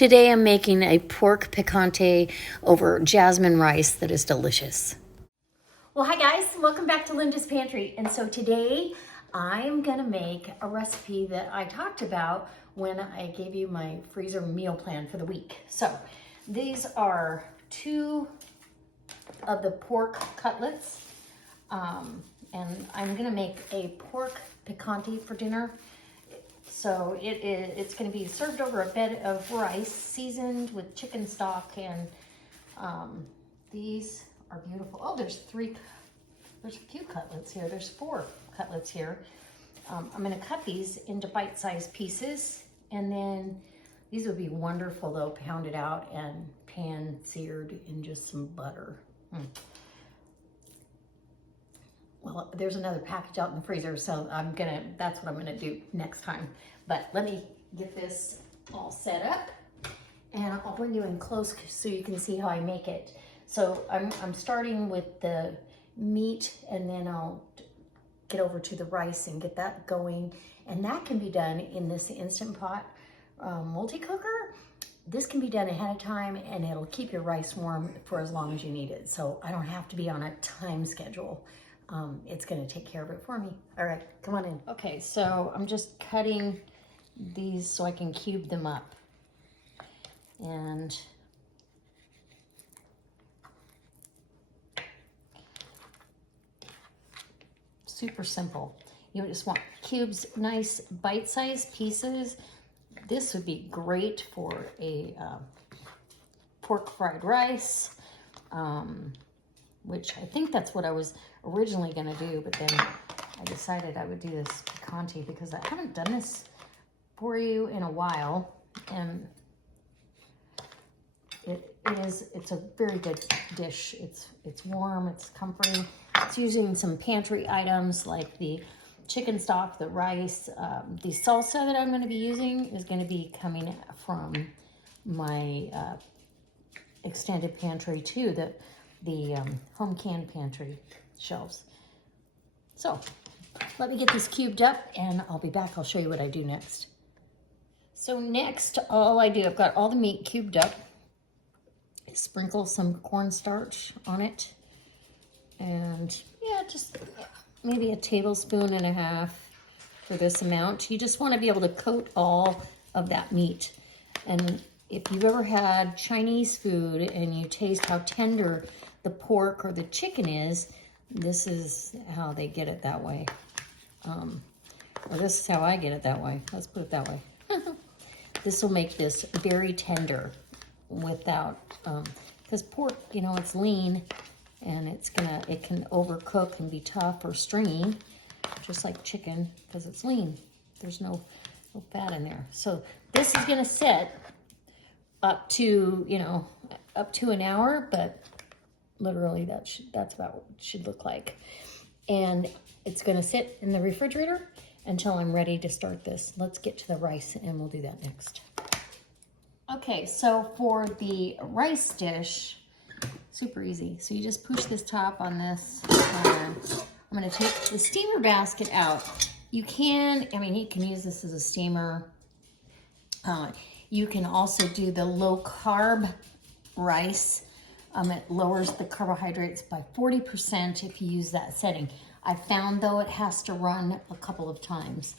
Today I'm making a pork picante over jasmine rice that is delicious. Well, hi guys, welcome back to Linda's Pantry. And so today I'm gonna make a recipe that I talked about when I gave you my freezer meal plan for the week. So these are 2 of the pork cutlets. And I'm gonna make a pork picante for dinner. So it's going to be served over a bed of rice, seasoned with chicken stock, and these are beautiful. Oh, there's a few cutlets here. There's 4 cutlets here. I'm going to cut these into bite-sized pieces, and then these would be wonderful though, pounded out and pan-seared in just some butter. Well, there's another package out in the freezer, so that's what I'm gonna do next time. But let me get this all set up, and I'll bring you in close so you can see how I make it. So I'm starting with the meat, and then I'll get over to the rice and get that going. And that can be done in this Instant Pot multi-cooker. This can be done ahead of time, and it'll keep your rice warm for as long as you need it. So I don't have to be on a time schedule. It's gonna take care of it for me. All right, come on in. Okay, so I'm just cutting these so I can cube them up. And super simple. You just want cubes, nice bite-sized pieces. This would be great for a pork fried rice, which I think that's what I was originally gonna do, but then I decided I would do this picante because I haven't done this for you in a while, and it's a very good dish. It's warm, it's comforting. It's using some pantry items like the chicken stock, the rice. The salsa that I'm gonna be using is gonna be coming from my extended pantry too, the home canned pantry shelves. So let me get this cubed up, and I'll be back. I'll show you what I do next. So next, all I do, I've got all the meat cubed up. Sprinkle some cornstarch on it, and yeah, just maybe a tablespoon and a half for this amount. You just want to be able to coat all of that meat. And if you've ever had Chinese food and you taste how tender the pork or the chicken is, this is how they get it that way. Or this is how I get it that way. Let's put it that way. This will make this very tender without, because pork, you know, it's lean, and it can overcook and be tough or stringy, just like chicken, because it's lean. There's no fat in there. So this is gonna sit up to an hour, but literally that's about what it should look like. And it's gonna sit in the refrigerator until I'm ready to start this. Let's get to the rice, and we'll do that next. Okay, so for the rice dish, super easy. So you just push this top on this, and I'm gonna take the steamer basket out. You can use this as a steamer. You can also do the low carb rice. It lowers the carbohydrates by 40% if you use that setting. I found though it has to run a couple of times.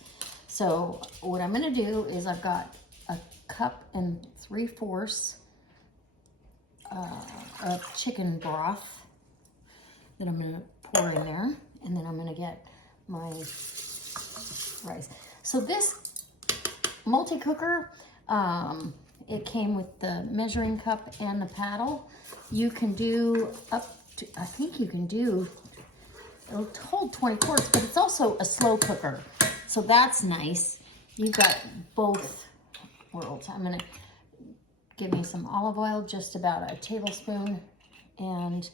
So what I'm gonna do is I've got a cup and 3/4 of chicken broth that I'm gonna pour in there, and then I'm gonna get my rice. So this multi-cooker, it came with the measuring cup and the paddle. You can do up to, I think you can do, it'll hold 20 quarts, but it's also a slow cooker. So that's nice. You've got both worlds. I'm gonna give me some olive oil, just about a tablespoon, and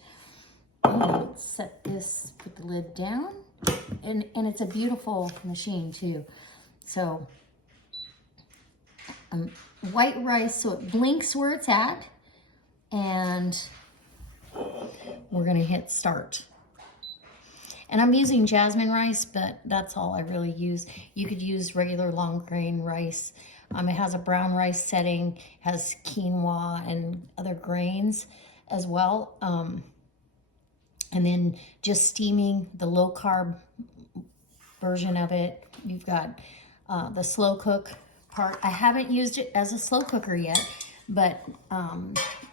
I'm gonna set this, put the lid down, and it's a beautiful machine too. So white rice, so it blinks where it's at, and we're gonna hit start. And I'm using jasmine rice, but that's all I really use. You could use regular long grain rice. It has a brown rice setting, has quinoa and other grains as well. And then just steaming the low carb version of it. You've got the slow cook part. I haven't used it as a slow cooker yet, but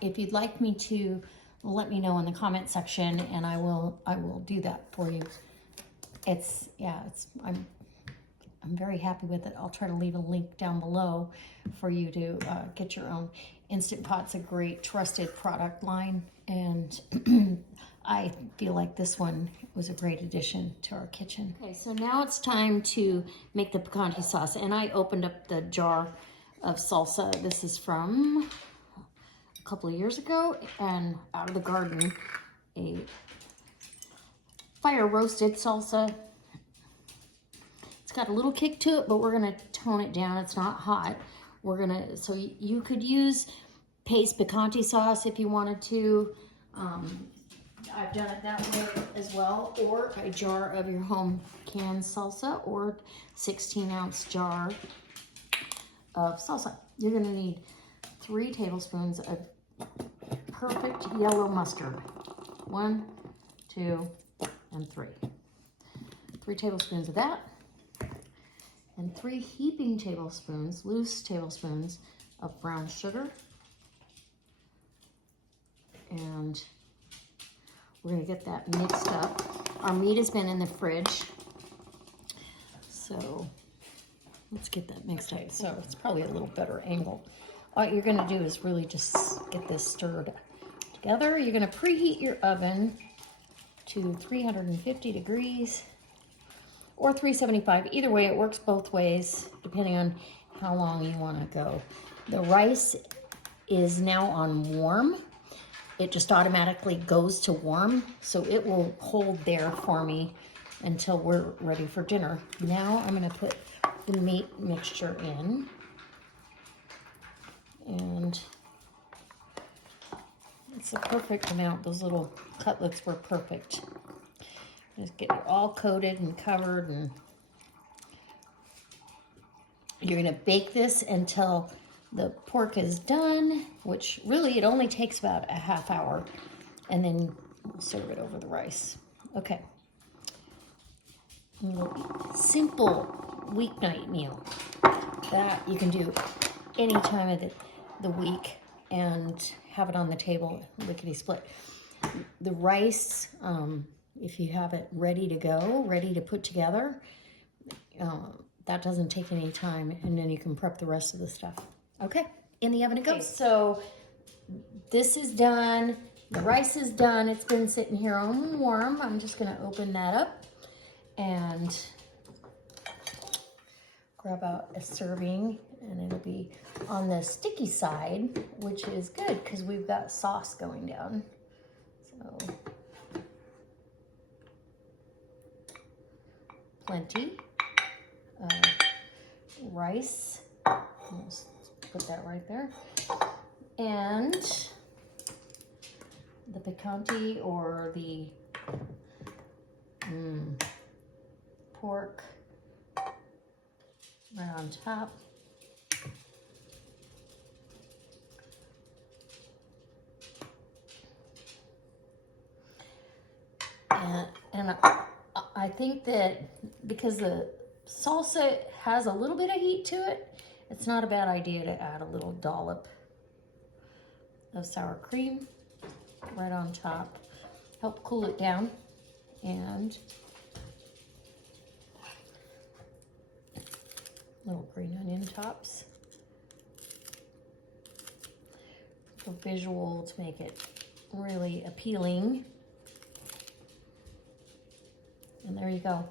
if you'd like me to, let me know in the comment section, and I will do that for you. I'm very happy with it. I'll try to leave a link down below for you to get your own. Instant Pot's a great trusted product line, and I feel like this one was a great addition to our kitchen. Okay, so now it's time to make the picante sauce, and I opened up the jar of salsa. This is from a couple of years ago, and out of the garden, a fire roasted salsa. It's got a little kick to it, but we're gonna tone it down. It's not hot. So you could use paste picante sauce if you wanted to. I've done it that way as well, or a jar of your home canned salsa, or 16-ounce jar of salsa. You're gonna need 3 tablespoons of perfect yellow mustard. 1, 2, and 3. 3 tablespoons of that, and 3 heaping tablespoons, loose tablespoons of brown sugar. And we're gonna get that mixed up. Our meat has been in the fridge, so let's get that mixed up. So it's probably a little better angle. All you're gonna do is really just get this stirred together. You're gonna preheat your oven to 350 degrees or 375. Either way, it works both ways, depending on how long you wanna go. The rice is now on warm. It just automatically goes to warm, so it will hold there for me until we're ready for dinner. Now I'm gonna put the meat mixture in, and it's a perfect amount. Those little cutlets were perfect. Just get it all coated and covered, and you're gonna bake this until the pork is done, which really it only takes about a half hour, and then we'll serve it over the rice. Okay. A little simple weeknight meal that you can do any time of the week and have it on the table, lickety split. The rice, if you have it ready to go, ready to put together, that doesn't take any time, and then you can prep the rest of the stuff. Okay, in the oven it goes. Okay, so this is done. The rice is done. It's been sitting here on warm. I'm just gonna open that up and grab out a serving, and it'll be on the sticky side, which is good because we've got sauce going down. So plenty of rice. Almost put that right there. And the picante, or the pork, right on top. And I think that because the salsa has a little bit of heat to it, it's not a bad idea to add a little dollop of sour cream right on top. Help cool it down. And little green onion tops for visual, to make it really appealing. And there you go.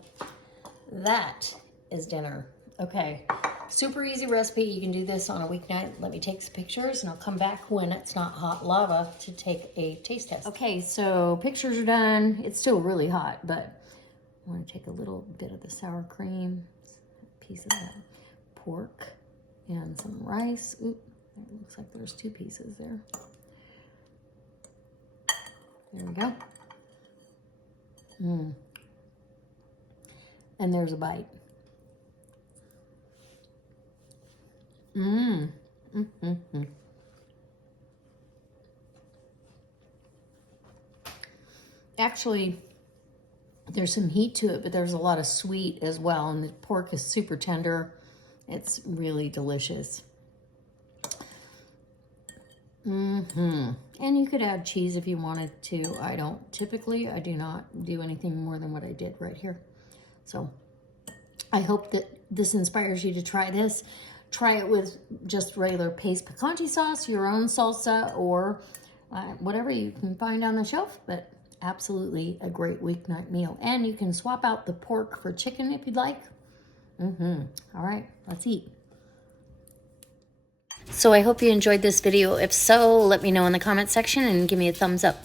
That is dinner. Okay, super easy recipe. You can do this on a weeknight. Let me take some pictures, and I'll come back when it's not hot lava to take a taste test. Okay, so pictures are done. It's still really hot, but I want to take a little bit of the sour cream, a piece of that pork, and some rice. Oop, it looks like there's 2 pieces there. There we go. And there's a bite. Mmm. Mm-hmm. Actually, there's some heat to it, but there's a lot of sweet as well. And the pork is super tender. It's really delicious. Mm-hmm. And you could add cheese if you wanted to. I don't typically. I do not do anything more than what I did right here. So I hope that this inspires you to try this. Try it with just regular paste picante sauce, your own salsa, or whatever you can find on the shelf. But absolutely a great weeknight meal. And you can swap out the pork for chicken if you'd like. All right, let's eat. So I hope you enjoyed this video. If so, let me know in the comment section and give me a thumbs up.